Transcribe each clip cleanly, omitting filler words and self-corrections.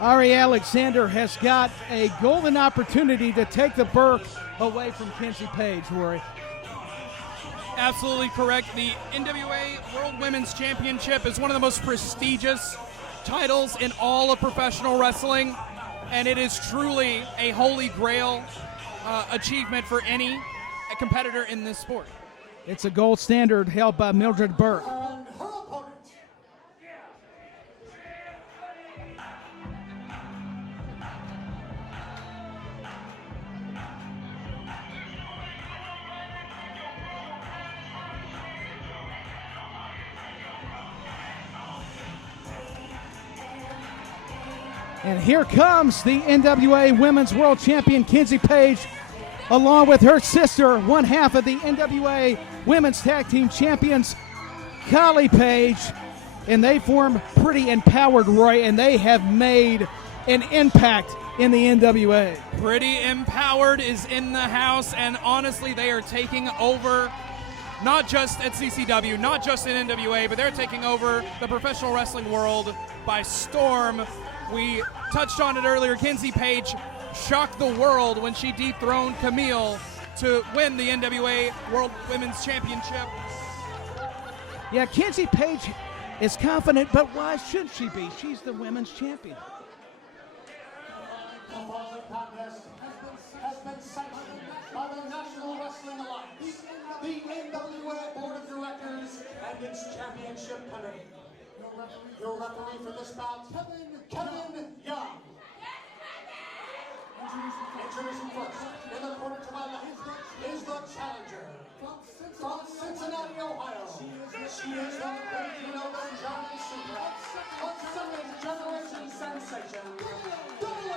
Arie Alexander has got a golden opportunity to take the Burke away from Kenzie Paige, Rory. Absolutely correct. The NWA World Women's Championship is one of the most prestigious titles in all of professional wrestling, and it is truly a holy grail achievement for any competitor in this sport. It's a gold standard held by Mildred Burke. And here comes the NWA Women's World Champion Kenzie Paige, along with her sister, one half of the NWA Women's Tag Team Champions, Kenzie Paige. And they form Pretty Empowered, Roy, and they have made an impact in the NWA. Pretty Empowered is in the house, and honestly, they are taking over, not just at CCW, not just in NWA, but they're taking over the professional wrestling world by storm. We touched on it earlier. Kenzie Paige shocked the world when she dethroned Camille to win the NWA World Women's Championship. Yeah, Kenzie Paige is confident, but why should she be? She's the women's champion. The following contest has been sanctioned by the National Wrestling Alliance, the NWA Board of Directors, and its championship committee. Your referee for this bout, Kevin Young. Introducing first, in the corner to my left, is the challenger. From Cincinnati, Ohio, she is the Queen Johnny Super, a second-generation sensation, Arie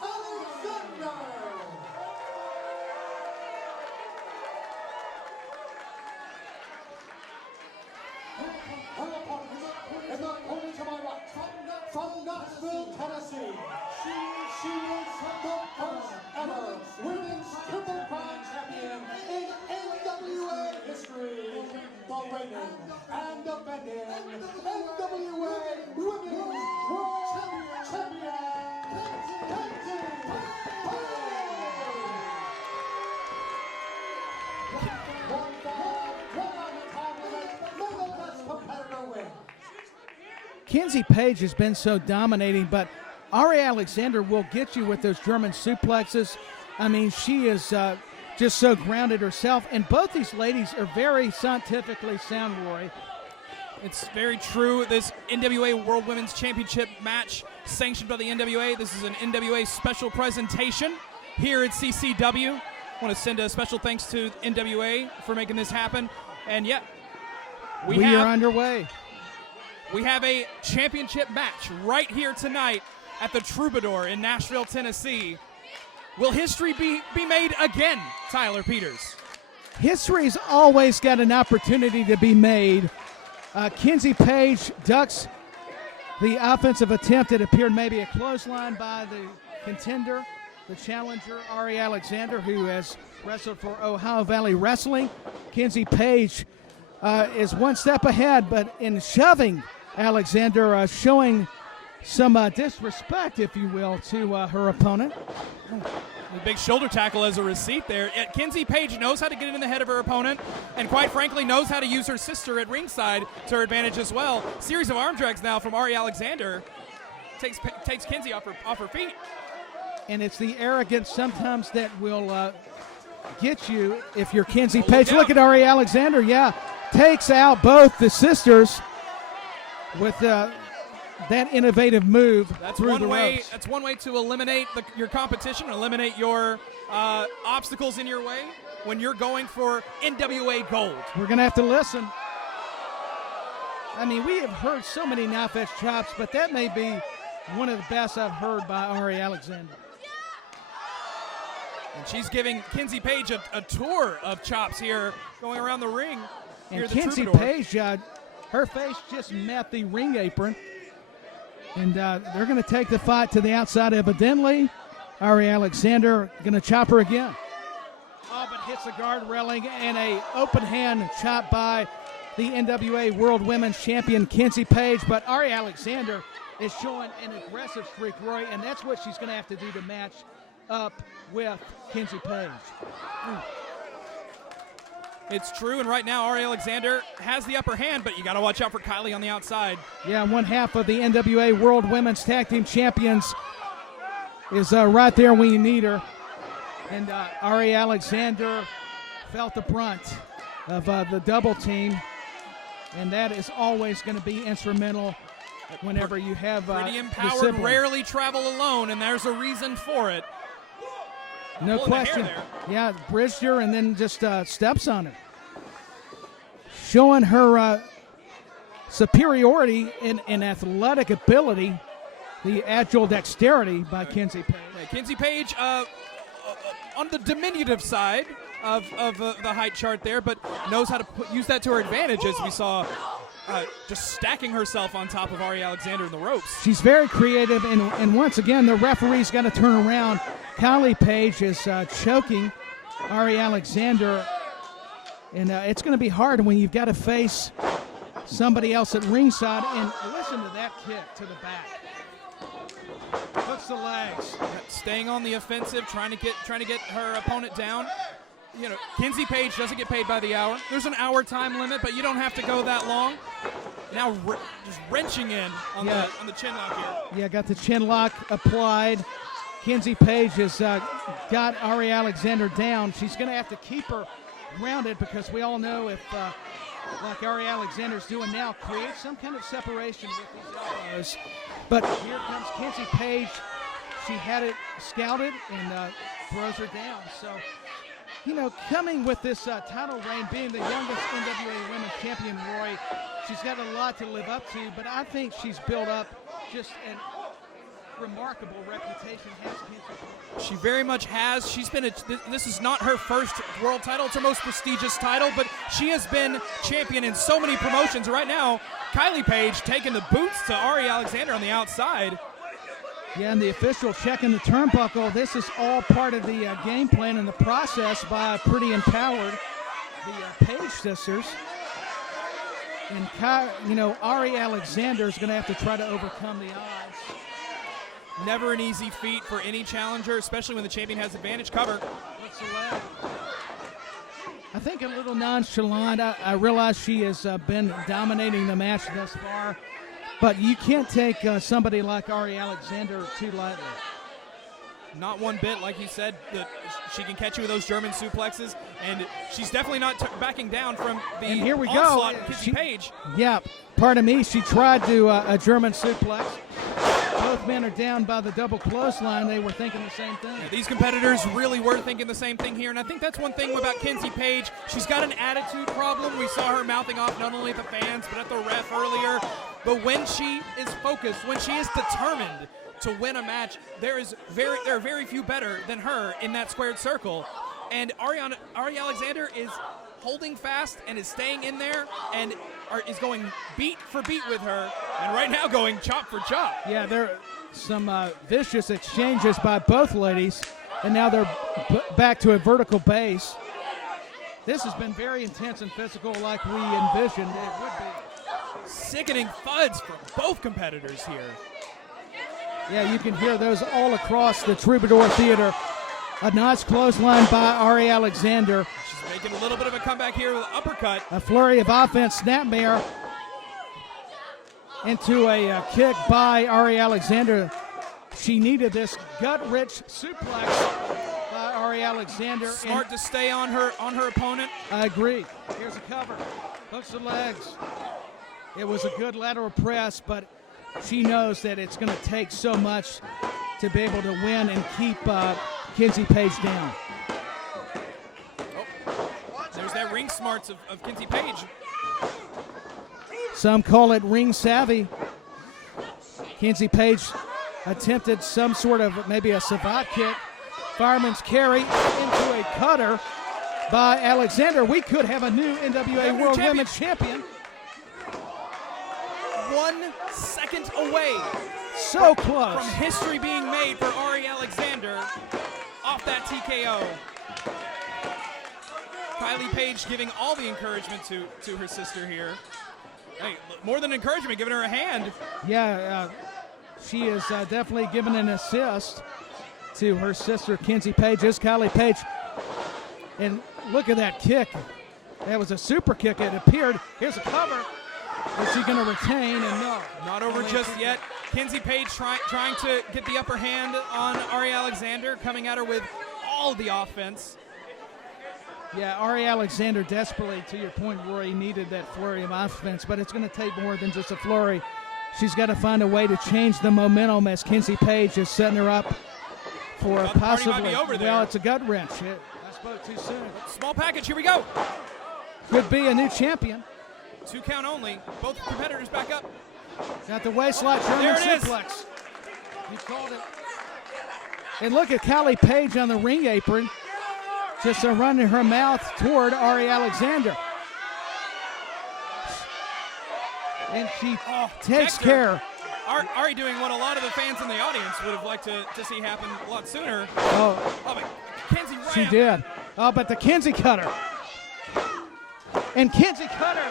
Alexander. Her opponent, in the corner to my right, from Nashville, Tennessee, she is the first ever women's Triple Crown champion in NWA history, the reigning and defending NWA Women's World Champion, Kenzie Paige. One fall, one on the time limit, may the best competitor win. Kenzie Paige has been so dominating, but Arie Alexander will get you with those German suplexes. I mean, she is just so grounded herself, and both these ladies are very scientifically sound, Roy. It's very true. This NWA World Women's Championship match sanctioned by the NWA. This is an NWA special presentation here at CCW. I want to send a special thanks to NWA for making this happen. And yeah, we are underway. We have a championship match right here tonight at the Troubadour in Nashville, Tennessee. Will history be made again, Tyler Peters? History's always got an opportunity to be made. Kenzie Paige ducks the offensive attempt. It appeared maybe a clothesline by the contender, the challenger, Arie Alexander, who has wrestled for Ohio Valley Wrestling. Kenzie Paige is one step ahead, but in shoving Alexander, showing some disrespect, if you will, to her opponent. The big shoulder tackle as a receipt there. Kenzie Paige knows how to get in the head of her opponent, and quite frankly knows how to use her sister at ringside to her advantage as well. Series of arm drags now from Arie Alexander. Takes Kenzie off her feet. And it's the arrogance sometimes that will get you if you're Kenzie Paige. Look at Arie Alexander, takes out both the sisters with that innovative move through the ropes. That's one way to eliminate your competition, eliminate your obstacles in your way when you're going for NWA gold. We're going to have to listen. I mean, we have heard so many knife edge chops, but that may be one of the best I've heard by Arie Alexander. And she's giving Kenzie Paige a tour of chops here, going around the ring. And Kenzie Paige, her face just met the ring apron. And they're going to take the fight to the outside evidently. Arie Alexander going to chop her again. Oh, but hits the guard railing, and a open hand chop by the NWA World Women's Champion Kenzie Paige. But Arie Alexander is showing an aggressive streak, Roy, and that's what she's going to have to do to match up with Kenzie Paige. It's true, and right now Arie Alexander has the upper hand, but you got to watch out for Kylie on the outside. Yeah, one half of the NWA World Women's Tag Team Champions is right there when you need her. And Arie Alexander felt the brunt of the double team, and that is always going to be instrumental whenever you have pretty the empowered, sibling. rarely travel alone, and there's a reason for it. No question. There. Yeah, bridged her and then just steps on her. Showing her superiority in athletic ability, the agile dexterity by Kenzie Paige. Yeah, Kenzie Paige on the diminutive side of the height chart there, but knows how to use that to her advantage, as we saw just stacking herself on top of Arie Alexander in the ropes. She's very creative, and once again, the referee's got to turn around. Kylie Paige is choking Arie Alexander, and it's going to be hard when you've got to face somebody else at ringside. And listen to that kick to the back. Hooks the legs. Staying on the offensive, trying to get her opponent down. You know, Kenzie Paige doesn't get paid by the hour. There's an hour time limit, but you don't have to go that long. Now just wrenching in on the chin lock here. Yeah, got the chin lock applied. Kenzie Paige has got Arie Alexander down. She's going to have to keep her grounded, because we all know if, like Arie Alexander's doing now, create some kind of separation with these elbows. But here comes Kenzie Paige. She had it scouted and throws her down. So, you know, coming with this title reign, being the youngest NWA Women's Champion, Roy, she's got a lot to live up to, but I think she's built up just an remarkable reputation, has Kenzie Paige. She very much has. She's been this is not her first world title. It's her most prestigious title, but she has been champion in so many promotions. Right now, Kylie Paige taking the boots to Arie Alexander on the outside. Yeah, and the official checking the turnbuckle. This is all part of the game plan and the process by Pretty Empowered, the Paige sisters. And, Arie Alexander is going to have to try to overcome the odds. Never an easy feat for any challenger, especially when the champion has advantage. Cover. What's the leg? I think a little nonchalant. I realize she has been dominating the match thus far, but you can't take somebody like Arie Alexander too lightly. Not one bit, like you said, that she can catch you with those German suplexes, and she's definitely not backing down from the and here we onslaught go. of Kenzie Paige. Yeah, pardon me. She tried to a German suplex. Both men are down by the double clothesline. They were thinking the same thing. Yeah, these competitors really were thinking the same thing here, and I think that's one thing about Kenzie Paige. She's got an attitude problem. We saw her mouthing off not only at the fans, but at the ref earlier. But when she is focused, when she is determined to win a match, there are very few better than her in that squared circle. And Arie Alexander is holding fast and is staying in there and is going beat for beat with her, and right now going chop for chop. Yeah, there are some vicious exchanges by both ladies, and now they're back to a vertical base. This has been very intense and physical, like we envisioned it would be. Sickening thuds from both competitors here. Yeah, you can hear those all across the Troubadour Theater. A nice clothesline by Arie Alexander. She's making a little bit of a comeback here with an uppercut. A flurry of offense, snapmare into a kick by Arie Alexander. She needed this gut-rich suplex by Arie Alexander. Smart to stay on her opponent. I agree. Here's a cover. Hooks the legs. It was a good lateral press, but she knows that it's going to take so much to be able to win and keep Kenzie Paige down. Oh, there's that ring smarts of Kenzie Paige. Some call it ring savvy. Kenzie Paige attempted some sort of maybe a savate kick. Fireman's carry into a cutter by Alexander. We could have a new NWA World Women's Champion. 1 second away. So close. From history being made for Arie Alexander off that TKO. Kylie Paige giving all the encouragement to her sister here. Hey, more than encouragement, giving her a hand. Yeah, She is definitely giving an assist to her sister, Kenzie Paige. This is Kylie Paige. And look at that kick. That was a super kick. It appeared. Here's a cover. Is she going to retain? And no. Not over just yet. Kenzie Paige trying to get the upper hand on Arie Alexander, coming at her with all the offense. Yeah, Arie Alexander desperately, to your point, Rory, needed that flurry of offense, but it's going to take more than just a flurry. She's got to find a way to change the momentum as Kenzie Paige is setting her up for a possibly. Well, it's a gut wrench. I spoke too soon. Small package. Here we go. Could be a new champion. 2 count only. Both competitors back up. Got the waistline German suplex. You called it. And look at Kylie Paige on the ring apron, just running her mouth toward Arie Alexander. And she takes care. Arie doing what a lot of the fans in the audience would have liked to see happen a lot sooner. Oh, Kenzie ran. She did. But the Kenzie cutter. And Kenzie cutter.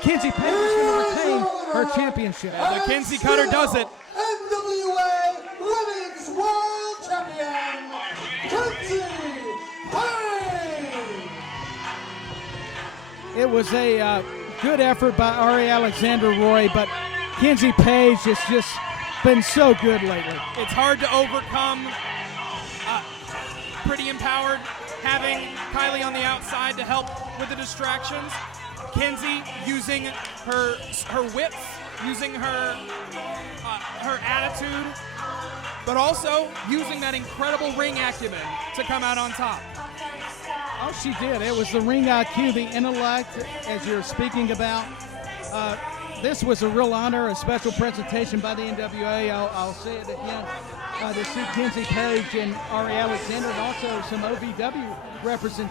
Kenzie Paige is going to retain her championship. And the Kenzie cutter does it. NWA Women's World Champion, Kenzie Paige. It was a good effort by Arie Alexander, Roy, but Kenzie Paige has just been so good lately. It's hard to overcome. Pretty empowered, having Kylie on the outside to help with the distractions. Kenzie using her wits, using her attitude, but also using that incredible ring acumen to come out on top. Oh, she did. It was the ring IQ, the intellect, as you're speaking about. This was a real honor, a special presentation by the NWA. I'll say it again. To see Kenzie Paige and Arie Alexander, and also some OVW representation.